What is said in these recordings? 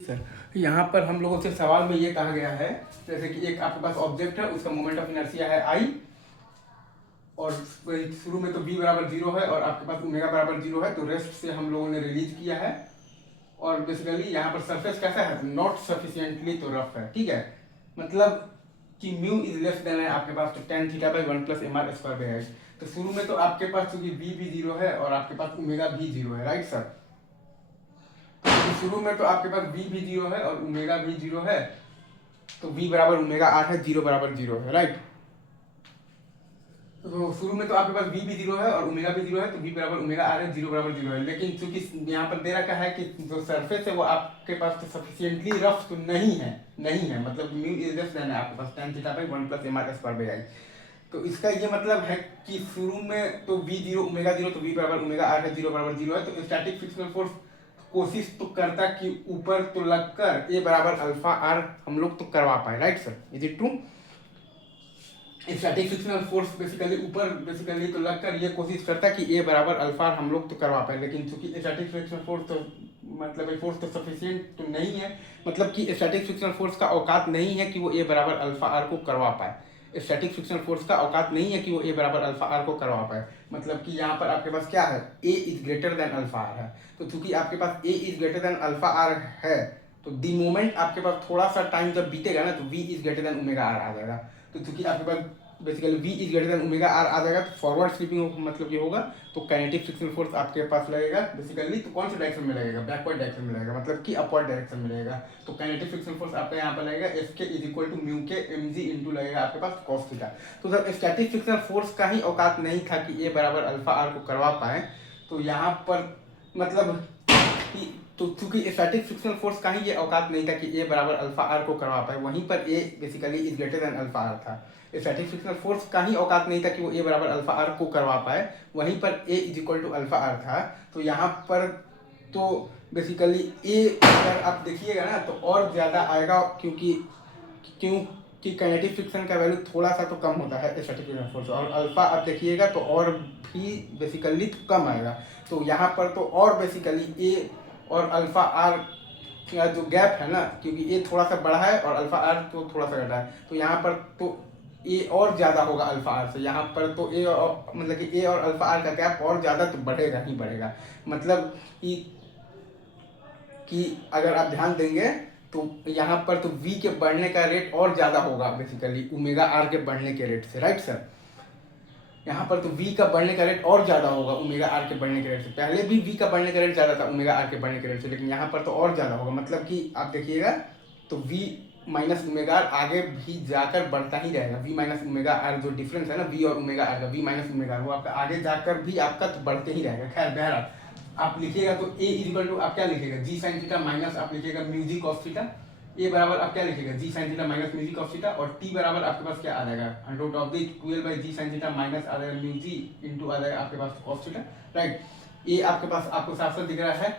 Sir, यहाँ पर हम लोगों से सवाल में ये कहा गया है, जैसे कि एक आपके पास ऑब्जेक्ट है, उसका मोमेंट ऑफ इनर्शिया है आई, और शुरू में तो v बराबर 0 है और आपके पास ओमेगा बराबर 0 है, तो रेस्ट से हम लोगों ने रिलीज किया है। और बेसिकली यहाँ पर सरफेस कैसा है, नॉट सफिशिएंटली तो रफ है, ठीक है, मतलब कि म्यू इज लेस देन है आपके पास तो tan theta by 1 plus mr square by h। तो शुरू में तो आपके पास चूंकि v भी 0 है और आपके पास ओमेगा भी 0 है, राइट सर। तो शुरू में तो आपके पास v भी 0 है और ओमेगा भी 0 है, तो v बराबर ओमेगा आर है, 0 बराबर 0 है, राइट। तो शुरू में तो आपके पास v भी 0 है और ओमेगा भी 0 है, तो v बराबर ओमेगा आर है, 0 बराबर 0 है। लेकिन चूंकि यहाँ पर दे रखा है कि जो सरफेस है वो आपके पास तो सफिशिएंटली रफ तो नहीं है, मतलब म्यू इज लेस देन है आपके पास tan theta by 1 plus mr square by I. तो इसका ये मतलब है कि शुरू में तो v 0 ओमेगा 0, तो v बराबर ओमेगा आर है, 0 बराबर 0 है। तो स्टैटिक फ्रिक्शनल फोर्स कोशिश तो करता कि ऊपर तो लगकर a बराबर अल्फा आर हम लोग तो करवा पाए, right sir, is it true. Static frictional force basically तो लगकर ये कोशिश करता कि a बराबर अल्फा आर हम लोग तो करवा पाए, लेकिन चूंकि स्टैटिक फ्रिक्शनल फोर्स तो मतलब फोर्स तो सफिशिएंट तो नहीं है, मतलब कि स्टैटिक फ्रिक्शनल फोर्स का औकात नहीं है कि वो a बराबर अल्फा आर को करवा पाए। स्टैटिक फ्रिक्शनल फोर्स का औकात नहीं है कि वो a बराबर अल्फा आर को करवा पाए, मतलब कि यहाँ पर आपके पास क्या है, a is greater than alpha R है। तो चूंकि आपके पास a is greater than alpha R है, तो दी मोमेंट आपके पास थोड़ा सा टाइम जब बीतेगा ना, तो v is greater than omega R आ जाएगा। तो चूंकि आपके पास basically v is greater than omega R आ जाएगा, तो फॉरवर्ड स्लीपिंग मतलब ये होगा, तो काइनेटिक फ्रिक्शनल फोर्स आपके पास लगेगा बेसिकली, तो कौन से डायरेक्शन में लगेगा, बैकवर्ड डायरेक्शन में लगेगा, मतलब कि अपवर्ड डायरेक्शन में लगेगा। तो काइनेटिक फ्रिक्शनल फोर्स आपका यहाँ पर लगेगा एफ के इज इक्वल टू म्यू के एम जी इंटू लगेगा आपके पास कॉस थीटा। तो जब स्टैटिक फ्रिक्शनल फोर्स का ही औकात नहीं था कि ए बराबर अल्फा आर को करवा पाए, तो यहाँ पर मतलब तो चूंकि स्टैटिक फ्रिक्शनल फोर्स का ही ये औकात नहीं था कि ए बराबर अल्फा आर को करवा पाए, वहीं पर A basically is greater than alpha R था। स्टैटिक फ्रिक्शनल फोर्स का ही औकात नहीं था कि वो ए बराबर अल्फा आर को करवा पाए, वहीं पर A is equal to alpha R था। तो यहाँ पर तो बेसिकली ए अगर आप देखिएगा ना तो और ज़्यादा आएगा, क्योंकि काइनेटिक फ्रिक्शन का वैल्यू थोड़ा सा तो कम होता है स्टैटिक फ्रिक्शन फोर्स, और अल्फा आप देखिएगा तो और भी बेसिकली तो कम आएगा। तो यहाँ पर तो और बेसिकली ए और अल्फा आर का जो गैप है ना, क्योंकि ए थोड़ा सा बड़ा है और अल्फा आर तो थोड़ा सा घटा है, तो यहाँ पर तो ए और ज़्यादा होगा अल्फा आर से। यहाँ पर तो ए और मतलब कि ए और अल्फा आर का गैप और ज़्यादा तो बढ़ेगा ही बढ़ेगा, मतलब कि अगर आप ध्यान देंगे तो यहाँ पर तो v के बढ़ने का रेट और ज़्यादा होगा बेसिकली ओमेगा आर के बढ़ने के रेट से, राइट सर। यहाँ पर तो v का बढ़ने का रेट और ज़्यादा होगा ओमेगा आर के बढ़ने के रेट से। पहले भी v का बढ़ने का रेट ज़्यादा था ओमेगा आर के बढ़ने के रेट से, लेकिन यहाँ पर तो और ज़्यादा होगा, मतलब कि आप देखिएगा तो v माइनस ओमेगा आर आगे भी जाकर बढ़ता ही रहेगा। v माइनस ओमेगा आर जो डिफरेंस है ना v और ओमेगा आर का, v माइनस ओमेगा आर, वो आपका आगे जाकर भी आपका तो बढ़ते ही रहेगा। खैर बहरहाल आप लिखिएगा तो a इक्वल टू आप क्या लिखिएगा, जी साइन थीटा माइनस आप लिखिएगा mu ji cos theta. a बराबर आप क्या लिखिएगा, G sine theta minus mu जी कॉस थीटा, और t बराबर आपके पास क्या आ जाएगा, under root of the 12 by ji sine theta minus आ जाएगा म्यू जी इंटू आ जाएगा आपके पास कॉस थीटा, राइट। ये आपके पास आपको साफ साफ दिख रहा है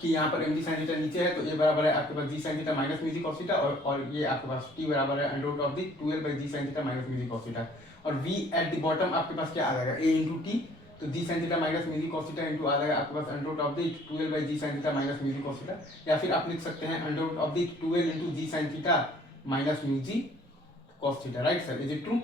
कि यहाँ पर एम जी साइन थीटा नीचे है, तो a बराबर है आपके पास G sine theta minus mu जी कॉस थीटा, और ये आपके पास t बराबर है under root of the 12 by ji sine theta minus mu ji cos theta, और v एट द बॉटम आपके पास क्या आ जाएगा, a इंटू टी, तो G sine theta minus mu जी कॉस थीटा इंटू आ जाएगा आपके पास under root of the 12 by ji sine theta minus mu ji cos theta, या फिर आप लिख सकते हैं under root of the 12 into g sine theta minus mu ji cos theta, right sir, is it true.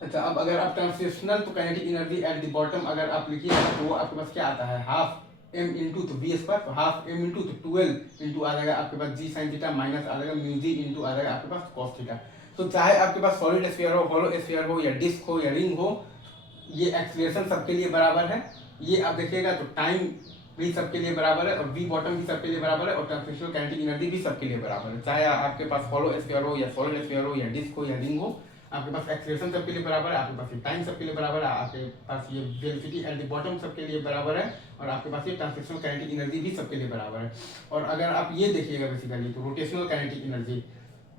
अच्छा, अब अगर आप ट्रांसलेशनल तो kinetic energy at the bottom अगर आप लिखिएगा तो वो आपके पास क्या आता है, हाफ m इंटू तो वी स्क्वायर, तो हाफ m इंटू तो 12 इंटू आ जाएगा आपके पास जी साइन थीटा माइनस आ जाएगा म्यू जी इंटू आ जाएगा आपके पास कॉस थीटा। तो चाहे आपके पास सॉलिड स्फीयर हो, हॉलो स्फीयर हो, या डिस्क हो, या रिंग हो, ये एक्सीलरेशन सबके लिए बराबर है। ये आप देखिएगा तो टाइम भी सबके लिए बराबर है, और वी बॉटम भी सबके लिए बराबर है, और ट्रांसलेशनल काइनेटिक एनर्जी भी सबके लिए बराबर है। चाहे आपके पास हॉलो स्फीयर हो, या सॉलिड स्फीयर हो, या डिस्क हो, या रिंग हो, आपके पास एक्सीलरेशन सबके लिए बराबर है, आपके पास ये टाइम सबके लिए बराबर है, आपके पास ये वेलोसिटी एट द बॉटम सबके लिए बराबर है, और आपके पास ये ट्रांसलेशनल काइनेटिक एनर्जी भी सबके लिए बराबर है। और अगर आप ये देखिएगा बेसिकली तो rotational kinetic energy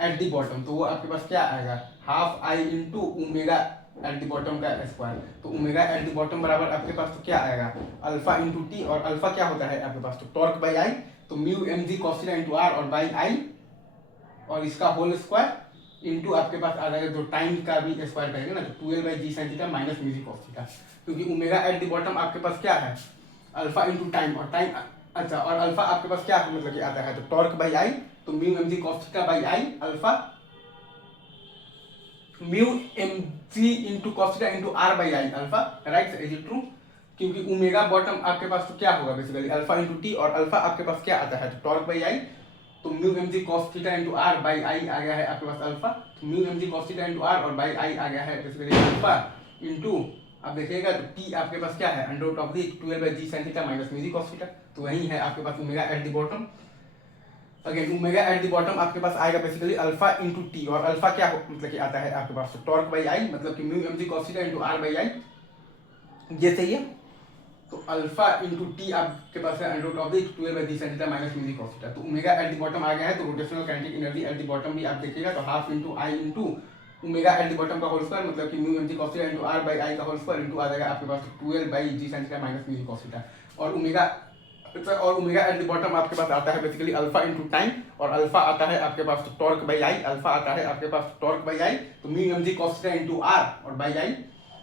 at the bottom, तो वो आपके पास क्या आएगा, half I into omega at the bottom का स्क्वायर, तो ओमेगा एट द बॉटम बराबर आपके पास तो क्या आएगा, अल्फा इंटू टी, और अल्फा क्या होता है आपके पास तो टॉर्क बाई आई, तो mu M G cos theta into R और बाई आई, और इसका होल स्क्वायर इंटू आपके पास आ जाएगा जो टाइम का भी स्क्वायर करेंगे ना, तो 12 by ji sine theta minus mu ji cos theta, क्योंकि ओमेगा एट द बॉटम आपके पास क्या है, अल्फा इंटू टाइम, और टाइम अच्छा, और अल्फा आपके पास क्या मतलब कि आता है, तो टॉर्क बाई आई, तो mu M G cos theta by I alpha mu M g into cos theta into R by I alpha, right, is it true? क्योंकि ओमेगा बॉटम आपके पास तो क्या होगा बेसिकली अल्फा इंटू टी, और alpha आपके पास क्या आता है, तो टॉर्क बाई आई, तो mu M G cos theta into R by I आ गया है आपके पास अल्फा, तो mu M G cos theta into R और बाई आई आ गया है बेसिकली अल्फा इंटू, अब देखिएगा तो टी आपके पास क्या है, under root of the 12 by ji sine theta minus mu ji cos theta, तो वही है आपके पास omega at the bottom. Again omega at the bottom आपके पास आएगा बेसिकली अल्फा इंटू टी, और अल्फा क्या मतलब कि आता है आपके पास, तो टॉर्क बाई आई, मतलब कि mu M G cos theta into R by I, ये सही है। तो अल्फा इंटू टी आपके पास है under root of the 12 by ji sine theta minus mu ji cos theta, तो ओमेगा एट द बॉटम आ गया है, तो rotational kinetic energy at the bottom भी आप देखिएगा तो half into I into omega at the bottom का होल स्क्वायर, मतलब कि mu M G cos theta into R by I का होल स्क्वायर इंटू आ जाएगा आपके पास 12 by ji sine theta minus mu ji cos theta, और omega at the bottom आपके पास आता है बेसिकली अल्फा इंटू टाइम, और अल्फा आता है आपके पास तो टॉर्क बाई आई, अल्फा आता है आपके पास टॉर्क बाई आई, तो mu M G cos theta into R और बाई आई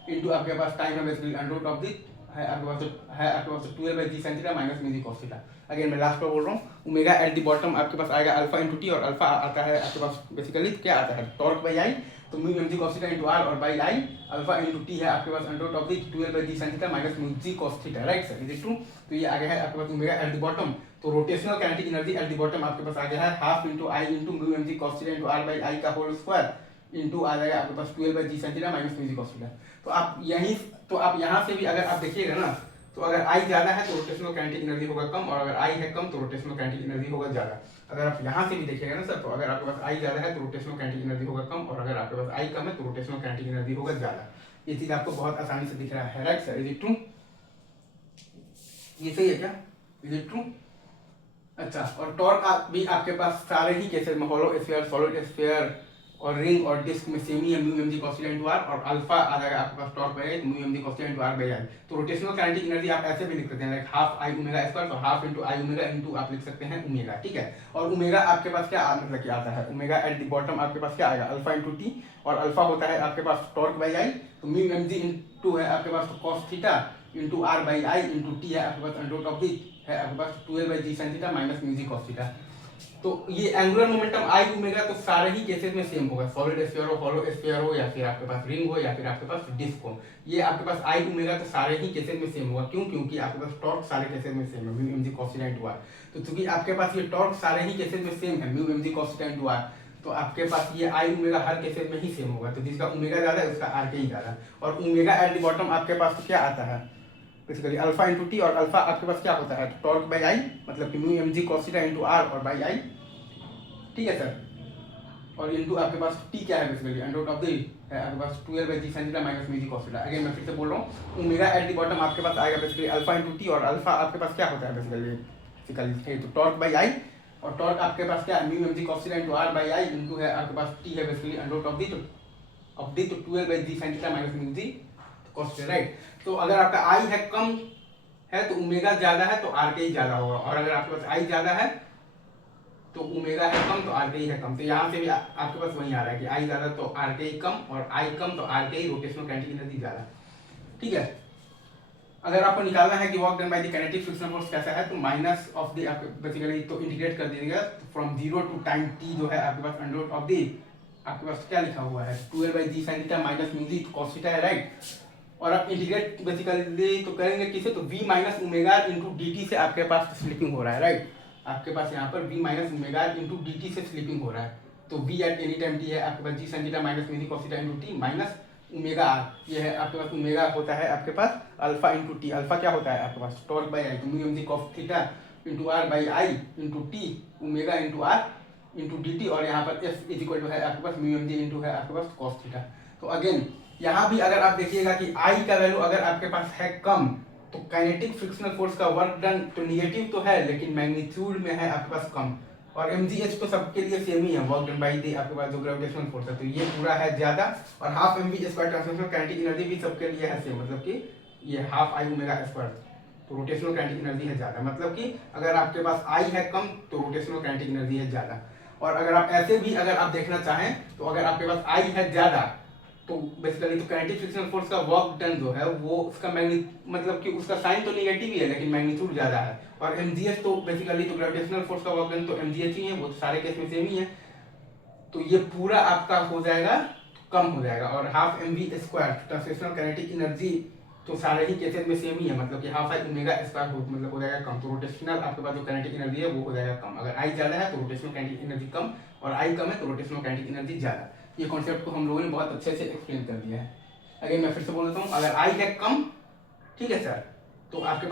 इंटू आपके पास टाइम है basically under root of the है आपके पास 12 by ji sine theta minus mu ji cos theta. Again मैं लास्ट पर बोल रहा हूँ, ओमेगा एट द बॉटम आपके पास आएगा अल्फा इंटू टी, और अल्फा आता है आपके पास बेसिकली क्या आता है टॉर्क बाई आई, तो mu M G cos theta into R और by I, alpha into T है आपके पास under root of the 12 by ji sine theta minus mu ji cos theta, right sir, is it true? तो ये आ गया है आपके पास ओमेगा एट द बॉटम, तो rotational kinetic energy at the bottom आपके पास आ गया है half into I into mu M G cos theta into R by I का होल स्क्वायर इंटू आ जाएगा आपके पास 12 by ji sine theta minus mu ji cos theta. तो आप यहाँ से भी अगर आप देखिएगा ना, तो अगर आई ज्यादा है तो रोटेशनल काइनेटिक एनर्जी होगा कम, और अगर आई है कम तो रोटेशनल काइनेटिक एनर्जी होगा ज्यादा। अगर आप यहाँ से भी देखिएगा ना सर, तो अगर आपके पास आई ज्यादा है तो रोटेशनल काइनेटिक एनर्जी होगा कम, और अगर आपके पास आई कम है तो रोटेशनल काइनेटिक एनर्जी होगा ज्यादा। ये चीज आपको बहुत आसानी से दिख रहा है, right sir, is it true? ये सही है क्या, इज इट ट्रू? अच्छा, और टॉर्क भी आपके पास सारे ही केसेस में हॉलो स्फीयर, सॉलिड स्फीयर और रिंग और डिस्क में सेम ही है, mu M G cos theta into R, और अल्फा आ जाएगा आपके पास torque by mu M G cos theta into R by I. तो रोटेशनल काइनेटिक एनर्जी आप ऐसे भी लिख सकते हैं like half I omega square, तो हाफ इंटू आई ओमेगा इंटू आप लिख सकते हैं ओमेगा, ठीक है। और ओमेगा आपके पास क्या मतलब क्या आता है, ओमेगा एट द बॉटम आपके पास क्या आएगा अल्फा इंटू टी, और अल्फा होता है आपके पास टॉर्क बाय आई, तो म्यू एम जी इंटू है आपके पास cos theta into R by I into T है आपके पास अंडर रूट ऑफ दी है आपके पास 12 by ji sine theta minus mu ji cos theta. तो ये एंगुलर मोमेंटम आई ओमेगा तो सारे ही केसेस में सेम होगा, सॉलिड स्फीयर हो, हॉलो स्फीयर हो, या फिर आपके पास रिंग हो, या फिर आपके पास डिस्क हो, ये आपके पास आई ओमेगा तो सारे ही केसेस में सेम होगा। क्यों? क्योंकि आपके पास टॉर्क सारे केसेस में सेम है, mu M G cos theta into R. तो चूंकि आपके पास ये टॉर्क सारे ही केसेस में सेम है, mu M G cos theta into R, तो आपके पास ये आई ओमेगा हर केसेस में ही सेम होगा। तो जिसका ओमेगा ज्यादा है उसका आर के ही ज्यादा। और ओमेगा एट द बॉटम आपके पास तो क्या आता है बेसिकली अल्फा इंटू टी, और अल्फा आपके पास क्या होता है टॉर्क बाई आई, मतलब कि mu M G cos theta into R और बाई आई, ठीक है सर। और इंटू आपके पास टी क्या है basically under root of the है आपके पास 12 by ji sine theta minus mu ji cos theta. Again मैं फिर से बोल रहा हूँ, ओमेगा एट द बॉटम आपके पास आएगा बेसिकली अल्फा इंटू टी, और अल्फा आपके पास क्या होता है बेसिकली तो टॉर्क बाई आई, और टॉर्क आपके पास क्या है mu M G cos theta into R by I into है आपके पास टी है basically under root of the तो 12 by ji sine theta minus mu ji cos theta, right. तो अगर आपका आई है कम है तो ओमेगा ज्यादा है तो आर के ही ज्यादा होगा, और अगर आपके पास आई ज्यादा है तो ओमेगा है कम तो आर के ही है कम। तो यहाँ से भी आपके पास वही आ रहा है कि आई ज्यादा तो आर के ही कम, और आई कम तो आर के ही रोटेशनल काइनेटिक एनर्जी ज्यादा, ठीक है। अगर आपको निकालना है कि work done by the kinetic frictional force कैसा है, तो माइनस ऑफ द बेसिकली तो इंटीग्रेट कर दीजिएगा फ्रॉम 0 टू टाइम टी जो है आपके पास अंडर रूट ऑफ द आपके पास क्या लिखा हुआ है 12 by ji sine theta minus mu ji cos theta है, राइट। और आप इंटीग्रेट बेसिकली तो करेंगे किसे, तो v minus omega into D T से आपके पास स्लिपिंग हो रहा है, राइट। आपके पास यहाँ पर v minus omega into D T से स्लिपिंग हो रहा है, तो v at any time t है आपके पास G sine theta minus mu जी cos theta into T minus omega R. ये है आपके पास ओमेगा होता है आपके पास अल्फा इंटू टी, अल्फा क्या होता है आपके पास टॉर्क बाई आई, तो mu M G cos theta into R by I into T omega into R into D T, और यहाँ पर एफ इज इक्वल टू है आपके पास म्यू एम जी इंटू है आपके पास कॉस थीटा। तो अगेन यहाँ भी अगर आप देखिएगा कि आई का वैल्यू अगर आपके पास है कम तो काइनेटिक फ्रिक्शनल फोर्स का वर्क डन तो निगेटिव तो है लेकिन मैग्नीट्यूड में है आपके पास कम, और mgh तो सबके लिए सेम ही है वर्क डन बाय द आपके पास जो ग्रेविटेशनल फोर्स है, तो ये पूरा है ज्यादा, और half mv square translational kinetic energy भी सबके लिए है सेम, मतलब कि ये हाफ आई ओमेगा स्क्वायर, तो रोटेशनल काइनेटिक एनर्जी है ज्यादा, मतलब कि अगर आपके पास आई है कम तो रोटेशनल काइनेटिक एनर्जी है ज्यादा। और अगर आप ऐसे भी अगर आप देखना चाहें तो अगर आपके पास आई है ज्यादा तो बेसिकली तो काइनेटिक फ्रिक्शनल फोर्स का वर्क डन जो है वो उसका मतलब कि उसका साइन तो निगेटिव ही है लेकिन मैग्नीट्यूड ज़्यादा है। और mgh तो बेसिकली तो ग्रेविटेशनल फोर्स का वर्क डन तो mgh ही है, वो तो सारे केस में सेम ही है। तो ये पूरा आपका हो जाएगा कम हो जाएगा। और half m v square translational kinetic energy तो सारे ही केसेस में सेम ही है, मतलब कि हाफ आई ओमेगा स्क्वायर मतलब हो जाएगा कम। तो रोटेशनल आपके पास जो काइनेटिक एनर्जी है वो हो जाएगा कम। अगर आई ज़्यादा है तो रोटेशनल काइनेटिक एनर्जी कम, और आई कम है तो रोटेशनल काइनेटिक एनर्जी ज़्यादा। ये कॉन्सेप्ट को हम लोगों ने बहुत अच्छे से एक्सप्लेन कर दिया है। अगर मैं फिर से बोल देता हूँ, अगर आई है कम, ठीक है सर, तो आपके